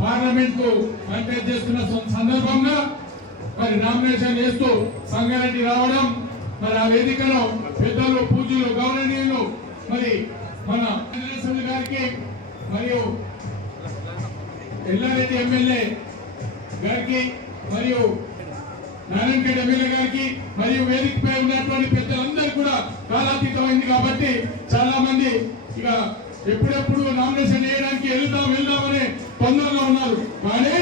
పార్లమెంట్కు contest చేస్తున్న సందర్భంగా మరి నామినేషన్ చేస్తూ సంగారెడ్డి రావడం మరి ఆ వేదికలో పెద్దలు పూజలు గౌరవనీయులు మరి మన వెంకటేశ్వర గారికి మరియు ఎల్లారెడ్డి ఎమ్మెల్యే గారికి మరియు నారాయణగఢ్ ఎమ్మెల్యే గారికి మరియు వేదికపై ఉన్నటువంటి పెద్దలందరూ కూడా కాలాతీతమైంది కాబట్టి చాలా మంది ఇక ఎప్పుడెప్పుడు నామినేషన్ చేయడానికి వెళ్దాం వెళ్దామని తొందరలో ఉన్నారు. కానీ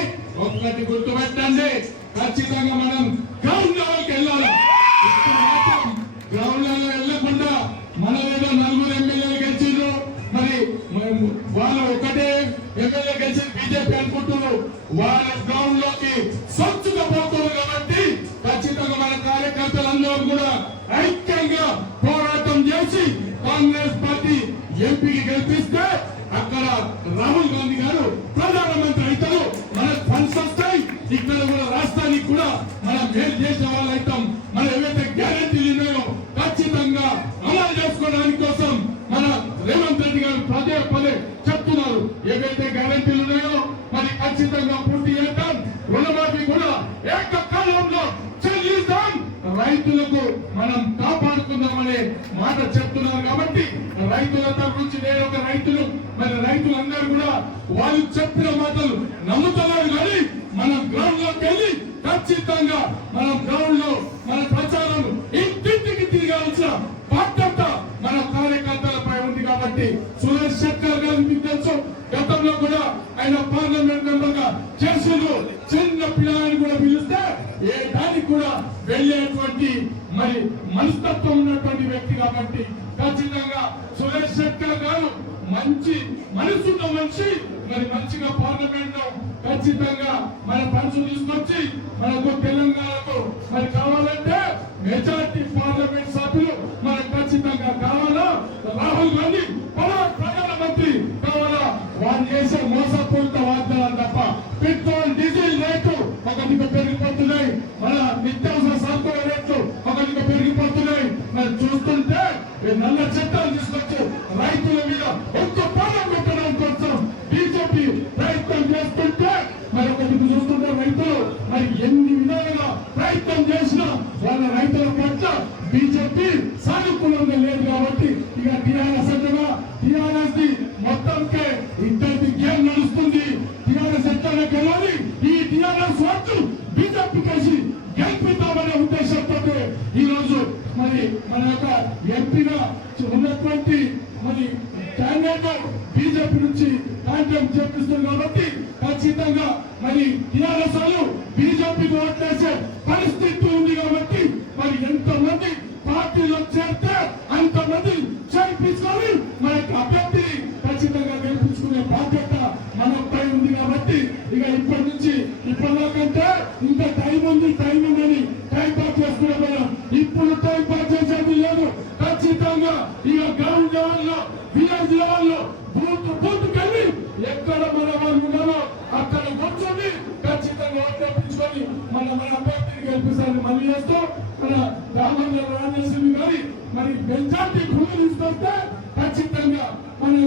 ఒక్కటి గుర్తుపెట్టండి ఖచ్చితంగా మనం గ్రౌండ్ లెవెల్కి వెళ్ళాలి గ్రౌండ్ లెవెల్ వెళ్ళకుండా మన ఏదో నలుగురు ఎమ్మెల్యేలు గెలిచిండ్రు మరి వాళ్ళు ఒకటే ఎమ్మెల్యే గెలిచి బీజేపీ అనుకుంటున్నారు. వాళ్ళ గ్రౌండ్లోకి ఎంపీకి గెలిపిస్తే అక్కడ రాహుల్ గాంధీ గారు ప్రధానమంత్రి అవుతారు. మనకు ఫండ్స్ వస్తాయి. ఇక్కడ కూడా రాష్ట్రానికి కూడా మనం మేలు చేసిన వాళ్ళు అవుతాం. మనం ఏవైతే గ్యారెంటీలు ఉన్నాయో ఖచ్చితంగా అమలు చేసుకోవడానికి కోసం మన రేవంత్ రెడ్డి గారు పదే పదే చెప్తున్నారు. ఏవైతే గ్యారెంటీలు ఉన్నాయో మరి ఖచ్చితంగా పూర్తి చేద్దాం రుణమాఫీ కూడా ఏకకాలంలో చెల్లిద్దాం రైతులకు మనం కాపాడుకుందామనే మాట చెప్తున్నారు కాబట్టి రైతుల రైతులందరూ కూడా వాళ్ళు చెప్పిన మాటలు నమ్ముతున్నారు కానీ మనం గ్రౌండ్లోకి వెళ్ళి ఖచ్చితంగా మనం గ్రౌండ్లో మన ప్రచారం ఇంటింటికి తిరగాల్సిన బాధ్యత మన కార్యకర్తలపై ఉంది కాబట్టి సురేష్ శెట్టర్ గారు మీకు తెలుసు గతంలో కూడా ఆయన పార్లమెంట్ మెంబర్గా చేస్తున్నారు చిన్న పిల్లలని కూడా పిలిస్తే ఏ దానికి కూడా వెళ్ళేటువంటి మరి మనస్తత్వం ఉన్నటువంటి వ్యక్తి కాబట్టి చంద్రశేఖర్ గారు మంచి మనసున్న మనిషి మరి మంచిగా పార్లమెంట్లో ఖచ్చితంగా మన పంచు తీసుకొచ్చి మనకు తెలంగాణకు మరి కావాలంటే మెజార్టీ పార్లమెంట్ సభ్యులు మనకు ఖచ్చితంగా కావాలా? రాహుల్ గాంధీ ప్రధానమంత్రి కావాలా? వాళ్ళు చేసే మోసపూరిత వాగ్దానాలు తప్ప పెద్ద తీసుకొచ్చి రైతుల మీద ఒక్క పాదం పెట్టడం కోసం బీజేపీ ప్రయత్నం చేస్తుంటే మరి ఒకటి చూస్తుంటే రైతులు మరి ఎన్ని విధాలుగా ప్రయత్నం చేసినా వాళ్ళ రైతుల పట్ల బీజేపీ సానుకూలంగా లేదు కాబట్టి ఇక టీఆర్ఎస్ అంటగా టీఆర్ఎస్ ది మొత్తంకే ఇద్దరి గేమ్ నడుస్తుంది. టీఆర్ఎస్ ఎట్లా గెలవాలి. ఈ టీఆర్ఎస్ ఓట్లు మరి బీజేపీ నుంచి కాంట్రాక్ట్ చేపిస్తుంది కాబట్టి ఖచ్చితంగా మరి టీఆర్ఎస్ వాళ్ళు బీజేపీకి ఓట్లేసే పరిస్థితి ఉంది కాబట్టి మరి ఎంతమంది పార్టీలో చేరితే అంతమంది చేయించుకొని యొక్క అభ్యర్థిని ఖచ్చితంగా గెలిపించుకునే బాధ్యత మనపై ఉంది కాబట్టి ఇక ఇప్పటి నుంచి ఇప్పటికంటే ఇంకా టైం ఉంది ఇక గ్రౌండ్ లెవెల్లో విలేజ్ లెవెల్లో బూత్ బూత్ కలిగి ఎక్కడ మన వాళ్ళు ఉన్నారో అక్కడ కూర్చొని ఖచ్చితంగా ఓట్లు మన మన అభ్యర్థిని గెలిపిస్తారని మళ్ళీ చేస్తూ మన రామన్న రాజేశ్వరి గారి మరి మెజార్టీ గుళ్ళు తీసుకొస్తే ఖచ్చితంగా మనం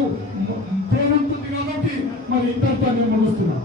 పేరుంటుంది కాబట్టి మరి ఇద్దరితో నేను ముగుస్తున్నాం.